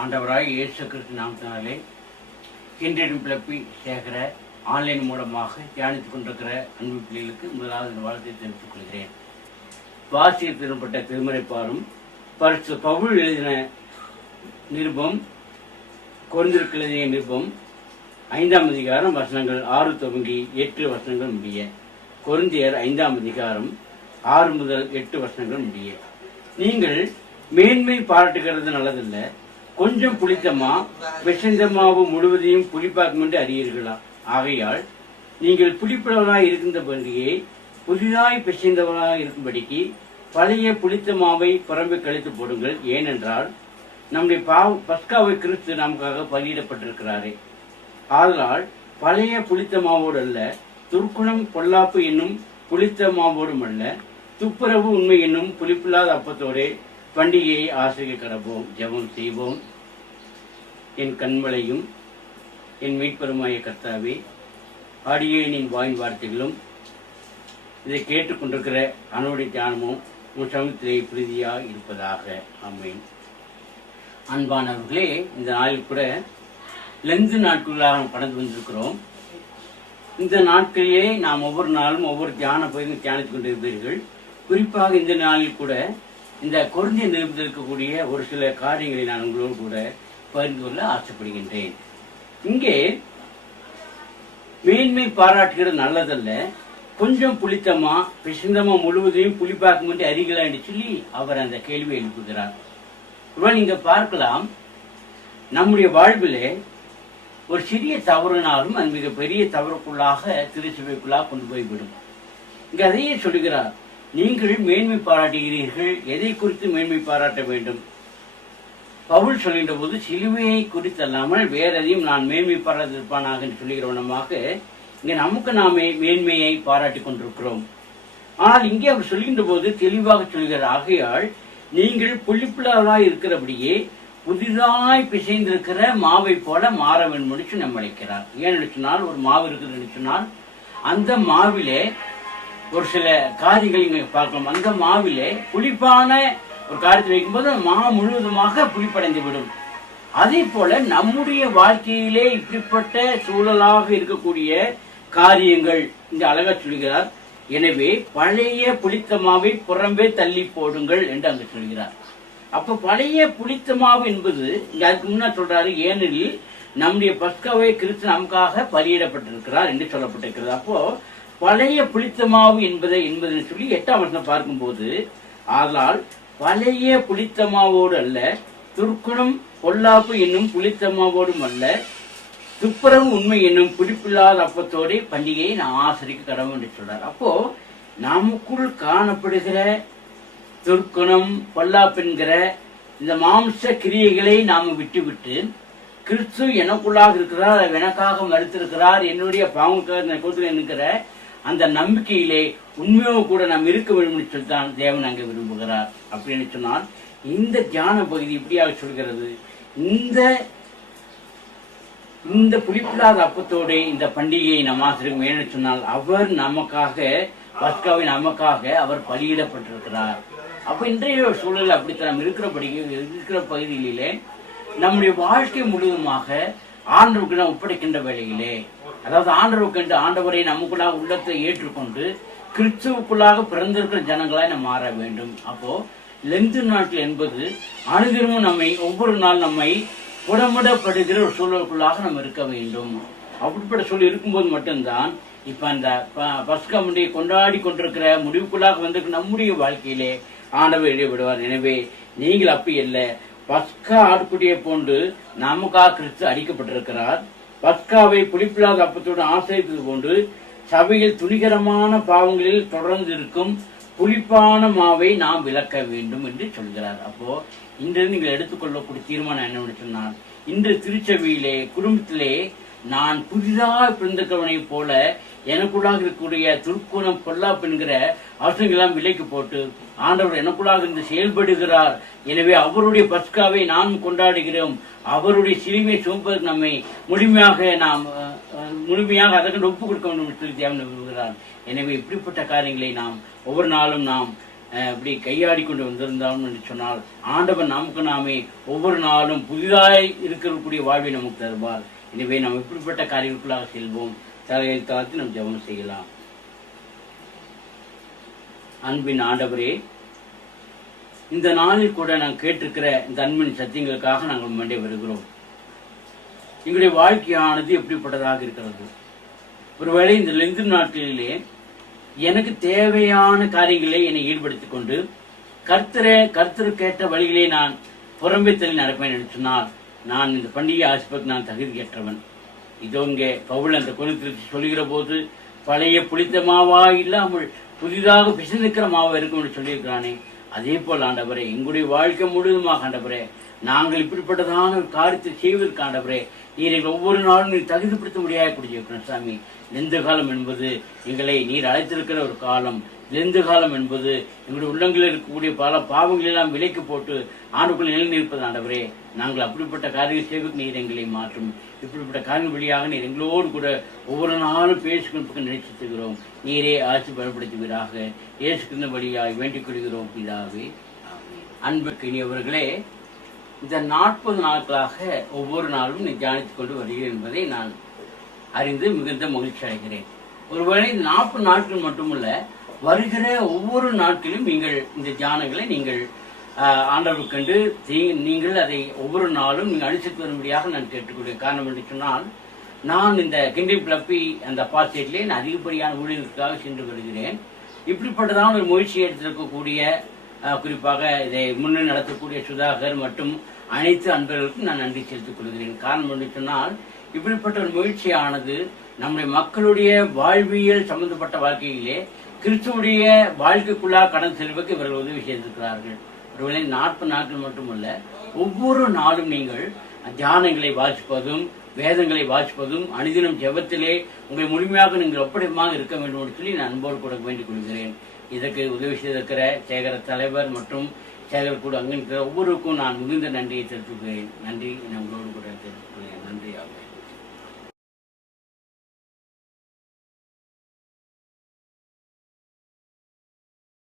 ஆண்டவராய் இயேசு கிறிஸ்து நாமத்தினாலே கிண்டரின் பிளப்பி சேகர ஆன்லைன் மூலமாக தியானித்துக் கொண்டிருக்கிற அன்பு பிள்ளைகளுக்கு முதலாவது வாழ்த்தை தெரிவித்துக் கொள்கிறேன். வாசியில் திரும்பப்பட்ட திருமறைப்பாரும் பரிசுத்த பவுல் எழுதின நிருபம், கொரிந்தியருக்கு எழுதிய நிருபம் 5ஆம் அதிகாரம் வசனங்கள் 6 துவங்கி 8 வசனங்கள் முடிய. கொரிந்தியர் 5ஆம் அதிகாரம் 6 முதல் 8 வசனங்கள் முடிய. நீங்கள் மேன்மை பாராட்டுகிறது நல்லதில்லை. கொஞ்சம் புளித்தமா பிசைந்த மாவு முழுவதையும் புளிப்பாக்கும் என்று அறியீர்களா? ஆகையால் நீங்கள் புளிப்புள்ளவனாய் இருக்கின்றபடியே புதிதாய் பிசைந்தவனாய் இருக்கும்படிக்கு பழைய புளித்த மாவை புறம்பே கழித்து போடுங்கள். ஏனென்றால் நம்முடைய பஸ்காவை கிறிஸ்து நமக்காக பலியிடப்பட்டிருக்கிறாரே. ஆதலால் பழைய புளித்த மாவோடு அல்ல, துர்க்குணம் பொல்லாப்பு என்னும் புளித்த மாவோடும் அல்ல, துப்புரவு உண்மை என்னும் புளிப்பில்லாத அப்பத்தோடே பண்டிகையை ஆசிரியை கடப்போம். ஜெபம் செய்வோம். என் கண்மலையும் என் மீட்பெருமாய கர்த்தாவே, அடியேனின் வாயின் வார்த்தைகளும் இதை கேட்டுக்கொண்டிருக்கிற அனுடைய தியானமும் உன் சமூகத்திலே பிரீதியாக இருப்பதாக. ஆமென். அன்பானவர்களே, இந்த நாளில் கூட லெந்து நாட்களாக நாம் கடந்து வந்திருக்கிறோம். இந்த நாட்களிலே நாம் ஒவ்வொரு நாளும் ஒவ்வொரு தியான பகுதியும் தியானித்துக் கொண்டிருப்பீர்கள். குறிப்பாக இந்த நாளில் கூட இந்த கொரிந்திய நிருபத்தில் இருக்கக்கூடிய ஒரு சில காரியங்களை நான் உங்களோடு கூட பகிர்ந்து கொள்ள ஆசைப்படுகின்றேன். இங்கே மேன்மை பாராட்டுகிறது நல்லதல்ல, கொஞ்சம் புளித்தமா பிசைந்தமா முழுவதையும் புளிப்பாக்கும் என்று அறிகளா என்று சொல்லி அவர் அந்த கேள்வியை எழுப்புகிறார். நீங்க பார்க்கலாம், நம்முடைய வாழ்விலே ஒரு சிறிய தவறுனாலும் அது மிக பெரிய தவறுக்குள்ளாக திருச்சபைக்குள்ளாக கொண்டு போய்விடும். இங்க அதையே சொல்லுகிறார், நீங்கள் மேன்மை பாராட்டுகிறீர்கள். எதை குறித்து மேன்மை பாராட்ட வேண்டும்? பவுல் சொல்கின்ற போது சிலுவையை குறித்தல்லாமல் வேற எதையும் நான் மேன்மை பாராட்டிருப்பானாக என்று சொல்லுகிறவனமாக இங்க நமக்கு நாமே மேன்மையை பாராட்டி கொண்டிருக்கிறோம். ஆனால் இங்கே அவர் சொல்கின்ற போது தெளிவாக சொல்கிறார், ஆகையால் நீங்கள் புளிப்புள்ளவராய் இருக்கிறபடியே புதிதாய் பிசைந்திருக்கிற மாவை போல மாற வேண்டும் என்று நம்ம அழைக்கிறார். ஏன்னு சொன்னால், ஒரு மாவு இருக்குதுன்னு சொன்னால் அந்த மாவிலே ஒரு சில காரியங்கள் இங்க பார்க்கலாம். அந்த மாவிலே புளிப்பான ஒரு காரியத்தை வைக்கும்போது மா முழுவதுமாக புளிப்படைந்து விடும். அதே போல நம்முடைய வாழ்க்கையிலே இப்படிப்பட்ட சூழலாக இருக்கக்கூடிய காரியங்கள் இங்க அழகா சொல்கிறார். எனவே பழைய புளித்த மாவை புறம்பே தள்ளி போடுங்கள் என்று அங்கு சொல்கிறார். அப்ப பழைய புளித்த மாவு என்பது இங்க அதுக்கு முன்னா சொல்றாரு, ஏனெனில் நம்முடைய பஸ்காவை கிறிஸ்து நமக்காக பலியிடப்பட்டிருக்கிறார் என்று சொல்லப்பட்டிருக்கிறது. அப்போ பழைய புளித்த மாவு என்பதை சொல்லி 8ஆம் வசனம் பார்க்கும்போது, ஆதலால் பழைய புளித்த மாவோடு அல்ல, துர்க்குணம் பொல்லாப்பு என்னும் புளித்த மாவோடும் அல்ல, துப்புரவு உண்மை என்னும் புளிப்பில்லாத அப்பத்தோட பண்டிகையை நான் ஆசரிக்க கடவுள் என்று சொல்றார். அப்போ நமக்குள் காணப்படுகிற துர்க்குணம் பொல்லாப்பு என்கிற இந்த மாம்ச கிரியைகளை நாம விட்டுவிட்டு கிறிஸ்து எனக்குள்ளாக இருக்கிறார், எனக்காக மறுத்திருக்கிறார், என்னுடைய பாவங்களுக்காக இருக்கிற அந்த நம்பிக்கையிலே உண்மையாக கூட நாம் இருக்க வேண்டும் என்று சொல்லித்தான் தேவன் அங்கே விரும்புகிறார். அப்படின்னு சொன்னால் இந்த தியான பகுதி இப்படியாக சொல்கிறது, இந்த புளிப்பில்லாத அப்பத்தோட இந்த பண்டிகையை நாம் ஆசிரியம் வேணும்னு சொன்னால் அவர் நமக்காக பஸ்காவை நமக்காக அவர் பலியிடப்பட்டிருக்கிறார். அப்ப இன்றைய சூழல் அப்படித்தான் நாம் இருக்கிற பகுதிகளிலே நம்முடைய வாழ்க்கை முழுவதுமாக ஆண்டவருக்கு நாம் ஒப்படைக்கின்ற வேளையிலே, அதாவது ஆண்டவரை நமக்குள்ளாக உள்ளத்தை ஏற்றுக்கொண்டு கிறிஸ்துவுக்குள்ளாக பிறந்திருக்கிற ஜனங்களாய் நாம் மாற வேண்டும். அப்போ லெந்து நாட்கள் என்பது அனுதினமும் நம்மை ஒவ்வொரு நாள் நம்மை புடமிடப்படுகிற ஒரு சூழலுக்குள்ளாக நம்ம இருக்க வேண்டும். அப்படிப்பட்ட சூழல் இருக்கும்போது மட்டும்தான் இப்ப அந்த பஸ்கா பண்டிகை கொண்டாடி கொண்டிருக்கிற முடிவுக்குள்ளாக வந்து நம்முடைய வாழ்க்கையிலே ஆண்டவர் இடைவிடுவார். எனவே நீங்கள் அப்படி இல்லை, பஸ்கா ஆட்டுக்குட்டியை போன்று நமக்காக கிறிஸ்து அடிக்கப்பட்டிருக்கிறார். பஸ்காவை புளிப்பில்லாத அப்பத்தோடு ஆசிரியப்பது போன்று சபையில் துணிகரமான பாவங்களில் தொடர்ந்து இருக்கும் புளிப்பான மாவை நாம் விளக்க வேண்டும் என்று சொல்கிறார். அப்போ இன்று நீங்கள் எடுத்துக்கொள்ளக்கூடிய தீர்மானம் என்னவென்று சொன்னால், இன்று திருச்சபையிலே குடும்பத்திலே நான் புதிதாக பிறந்திருக்கிறவனை போல எனக்குள்ளாக இருக்கக்கூடிய துர்க்குணம் பொல்லாப்பு என்கிற அவசரங்களெல்லாம் விலைக்கு போட்டு ஆண்டவர் எனக்குள்ளாக இருந்து செயல்படுகிறார். எனவே அவருடைய பஸ்காவை நாம் கொண்டாடுகிறோம். அவருடைய சிலுவையை சுமப்பதற்கு நம்மை முழுமையாக அதற்கு ஒப்பு கொடுக்க வேண்டும் என்று சொல்லி தேவன் விரும்புகிறார். எனவே இப்படிப்பட்ட காரியங்களை நாம் ஒவ்வொரு நாளும் நாம் இப்படி கையாடி கொண்டு வந்திருந்தோம் என்று சொன்னால் ஆண்டவன் நமக்கு நாமே ஒவ்வொரு நாளும் புதிதாய் இருக்கக்கூடிய வாழ்வை நமக்கு தருவார். எனவே நாம் இப்படிப்பட்ட காரியங்களுக்குள்ளாக செல்வோம். தலையை தாழ்த்தி நாம் ஜெபம் செய்யலாம். அன்பின் ஆண்டவரே, இந்த நாளில் கூட நான் கேட்டிருக்கிற இந்த அன்பின் சத்தியங்களுக்காக நாங்கள் முன்னே வருகிறோம். எங்களுடைய வாழ்க்கையானது எப்படிப்பட்டதாக இருக்கிறது? ஒருவேளை இந்த லெந்து நாட்களிலே எனக்கு தேவையான காரியங்களை என்னை ஈடுபடுத்திக் கொண்டு கர்த்தருக்கேற்ற வழிகளை நான் புறம்பே தள்ளி நடப்பேன் என்று சொன்னால் நான் இந்த பண்டிகை ஆசிப்பதற்கு நான் தகுதியற்றவன். இதோ இங்கே பவுல் அந்த கொரிந்தியருக்கு சொல்லுகிற போது பழைய புளித்த மாவா இல்லாமல் புதிதாக பிசைந்திருக்கிற மாவா இருக்கும் என்று சொல்லியிருக்கிறானே, அதே போல் ஆண்டவரே எங்களுடைய வாழ்க்கை முழுவதுமாக ஆண்டவரே நாங்கள் இப்படிப்பட்டதான ஒரு காரியத்தை செய்வதற்கு ஆண்டவரே நீர் ஒவ்வொரு நாளும் நீர் தகுதிப்படுத்த முடியாது கூடிய சாமி. லெந்து காலம் என்பது எங்களை நீர் அழைத்திருக்கிற ஒரு காலம். லெந்து காலம் என்பது எங்களுடைய உள்ளங்களில் இருக்கக்கூடிய பல பாவங்களெல்லாம் விலைக்கு போட்டு ஆண்டுக்குள் நிலைநிற்பது ஆண்டவரே. நாங்கள் அப்படிப்பட்ட காரியம் செய்வதற்கு நீர் எங்களை மாற்றும். இப்படிப்பட்ட காரியம் வழியாக நீர் எங்களோடு கூட ஒவ்வொரு நாளும் பேசிக்கொண்டு நினைச்சிருக்கிறோம். நீரே ஆட்சி பயன்படுத்துவீராக. இயேசுகின்ற வழியாக வேண்டிக் கொள்கிறோம் பிதாவே. அன்புக்கு இனியவர்களே, இந்த 40 நாட்களாக ஒவ்வொரு நாளும் நீ தியானித்துக் கொண்டு வருகிறேன் என்பதை நான் அறிந்து மிகுந்த மகிழ்ச்சி அடைகிறேன். ஒருவேளை 40 நாட்கள் மட்டுமல்ல, வருகிற ஒவ்வொரு நாட்களிலும் நீங்கள் இந்த தியானங்களை நீங்கள் ஆண்டவர் கண்டு நீங்கள் அதை ஒவ்வொரு நாளும் நீங்கள் அனுசரித்து வரும்படியாக நான் கேட்டுக்கொள்கிறேன். காரணம் என்று சொன்னால், நான் இந்த கிண்டி பிளப்பி அந்த பாஸ்டேட்லேயே நான் அதிகப்படியான ஊழியர்களுக்காக சென்று வருகிறேன். இப்படிப்பட்டதான ஒரு முயற்சி எடுத்திருக்கக்கூடிய குறிப்பாக இதை முன்னே நடத்தக்கூடிய சுதாகர் மற்றும் அனைத்து அன்பர்களுக்கும் நான் நன்றி செலுத்திக் கொள்கிறேன். காரணம் என்று சொன்னால், இப்படிப்பட்ட ஒரு முயற்சியானது நம்முடைய மக்களுடைய வாழ்வியல் சம்பந்தப்பட்ட வாழ்க்கையிலே கிறிஸ்துவுடைய வாழ்க்கைக்குள்ளாக கடந்து செல்வதற்கு இவர்கள் உதவி செய்திருக்கிறார்கள். ஒருவேளை 40 நாட்கள் மட்டுமல்ல, ஒவ்வொரு நாளும் நீங்கள் தியானங்களை வாசிப்பதும் வேதங்களை வாசிப்பதும் அனுதினம் ஜெபத்திலே உங்களை முழுமையாக நீங்கள் ஒப்படைமாக இருக்க வேண்டும் என்று சொல்லி நான் அன்போடு கூட வேண்டிக் கொள்கிறேன். இதற்கு உதவி செய்திருக்கிற சேகர தலைவர் மற்றும் சேகர் கூட அங்கிருக்கிற ஒவ்வொருக்கும் நான் மிகுந்த நன்றியை தெரிவிக்கிறேன். நன்றி. உங்களோடு கூட